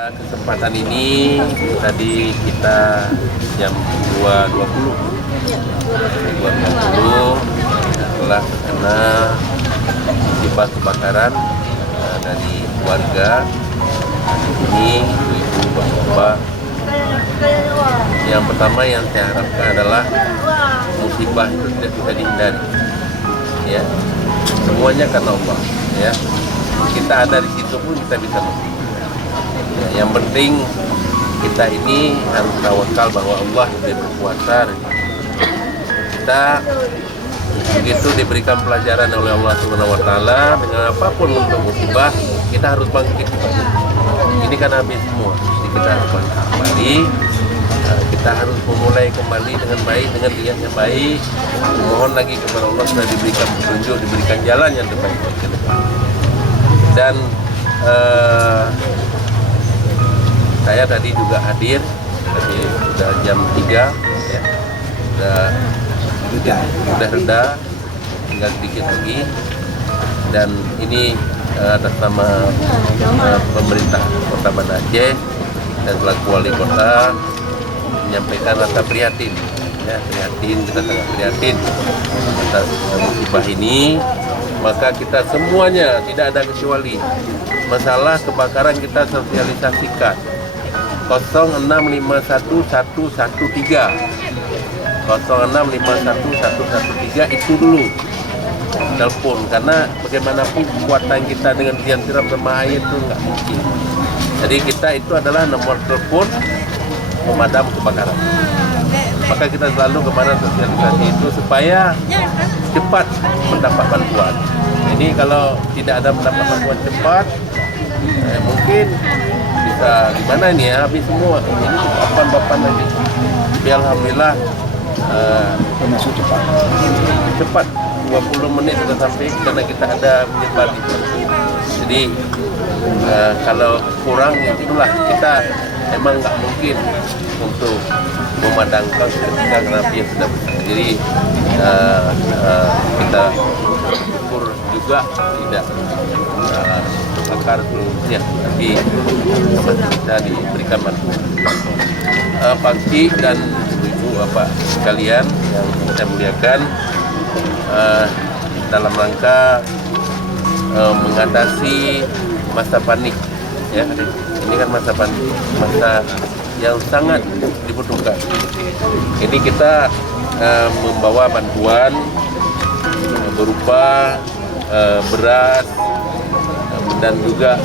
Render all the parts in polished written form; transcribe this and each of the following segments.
Kesempatan ini tadi kita jam 2.20 telah terkena musibah kebakaran dari warga. Ini ibu bapak. Yang pertama yang saya harapkan adalah musibah itu tidak bisa dihindari. Ya, semuanya karena Allah. Ya, kita ada di situ pun kita bisa musibah. Ya, yang penting kita ini harus tawakal bahwa Allah lebih berkuasa. Kita begitu diberikan pelajaran oleh Allah Subhanahu Wa Taala dengan apapun untuk musibah kita harus bangkit. Ini kan habis semua, jadi kita harus bangkit kembali. Kita harus memulai kembali dengan baik, dengan niat yang baik. Mohon lagi kepada Allah sudah diberikan petunjuk, diberikan jalan yang terbaik ke depan. Dan saya tadi juga hadir, tadi sudah jam 3 ya, sudah reda, tinggal sedikit lagi. Dan ini atas nama pemerintah Kota Banda Aceh dan selaku wali kota menyampaikan rasa prihatin, ya, kita sangat prihatin atas musibah ini. Maka kita semuanya tidak ada kecuali masalah kebakaran kita sosialisasikan 06511113 06511113 itu dulu telepon, karena bagaimanapun kekuatan kita dengan hujan tiram sama air itu nggak mungkin. Jadi kita itu adalah nomor telepon pemadam kebakaran. Maka kita selalu kemana sosialisasi itu supaya cepat mendapat bantuan. Ini kalau tidak ada mendapat bantuan cepat, mungkin bisa gimana ini ya, habis semua. Ini papan lagi. Tapi alhamdulillah termasuk cepat 20 menit sudah sampai karena kita ada menyebar di sini. Jadi kalau kurang itulah kita emang nggak mungkin untuk memadamkan ketika api yang sudah besar. Jadi kita bersyukur juga tidak terbakar seluruhnya, tapi kita diberikan bantuan. Pak Ki dan ibu bapak sekalian yang saya muliakan, dalam rangka mengatasi masa panik, ya, ini kan masa panik, masa yang sangat dibutuhkan. Ini kita membawa bantuan berupa beras dan juga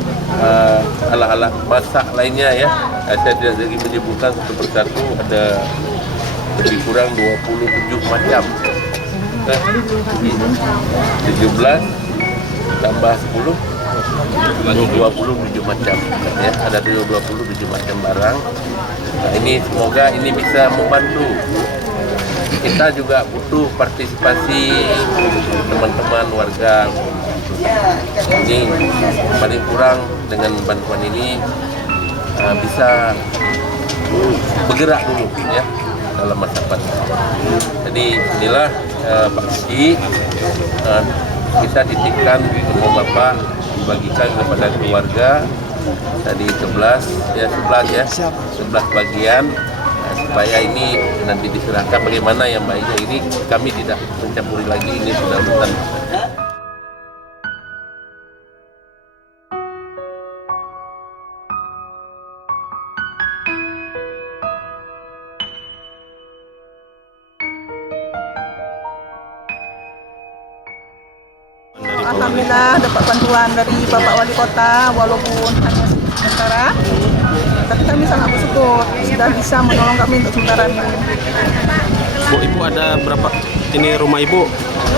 alat-alat masak lainnya, ya. Saya tidak lagi menyebutkan satu persatu, ada lebih kurang 27 macam. 17 tambah 10 27 macam, ya, ada 27 macam barang. Nah, ini semoga ini bisa membantu. Kita juga butuh partisipasi teman-teman warga. Ini paling kurang dengan bantuan ini bisa bergerak dulu, ya, dalam masa pandemi. Jadi inilah Pak Siki, kita titipkan ke Bapak, dibagikan kepada keluarga tadi 11 bagian, supaya ini nanti diserahkan bagaimana yang baiknya. Ini kami tidak mencampuri lagi, ini sudah urusan. Alhamdulillah dapat bantuan dari Bapak Wali Kota, walaupun hanya sementara, tapi kami sangat bersyukur sudah bisa menolong kami untuk sementara ini. Bu, ibu ada berapa ini rumah ibu?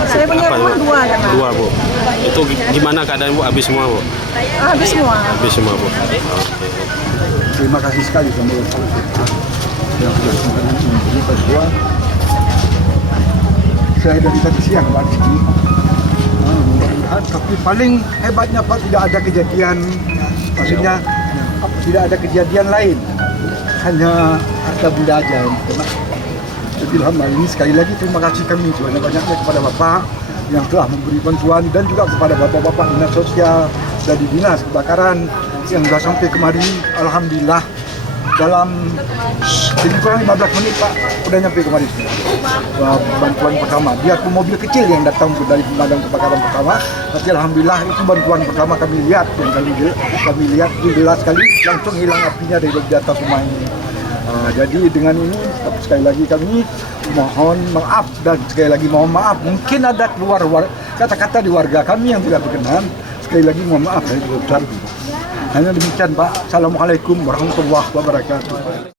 Saya punya rumah dua, kan? Dua, Bu. Itu gimana keadaan Bu? Habis semua, Bu? Habis semua. Habis semua, Bu. Oke. Terima kasih sekali sama yang sudah memberi bantuan. Saya dari tadi siang Pak di sini. Tapi paling hebatnya Pak, tidak ada kejadian, maksudnya tidak ada kejadian lain, hanya harta benda aja yang kena. Jadi hal ini sekali lagi terima kasih kami banyak-banyaknya kepada Bapak yang telah memberi bantuan, dan juga kepada bapak-bapak dinas sosial dari dinas kebakaran yang sudah sampai kemari, alhamdulillah dalam lebih kurang 15 menit Pak udah nyampe kemari. Bantuan pertama, biarpun mobil kecil yang datang dari pemadam kebakaran pertama, tapi alhamdulillah itu bantuan pertama kami lihat, yang kami lihat itu jelas sekali langsung hilang apinya dari di atas rumah ini. Jadi dengan ini sekali lagi kami mohon maaf, dan sekali lagi mohon maaf mungkin ada keluar kata-kata di warga kami yang tidak berkenan, sekali lagi mohon maaf dari besar. Hanya demikian Pak. Assalamualaikum warahmatullahi wabarakatuh.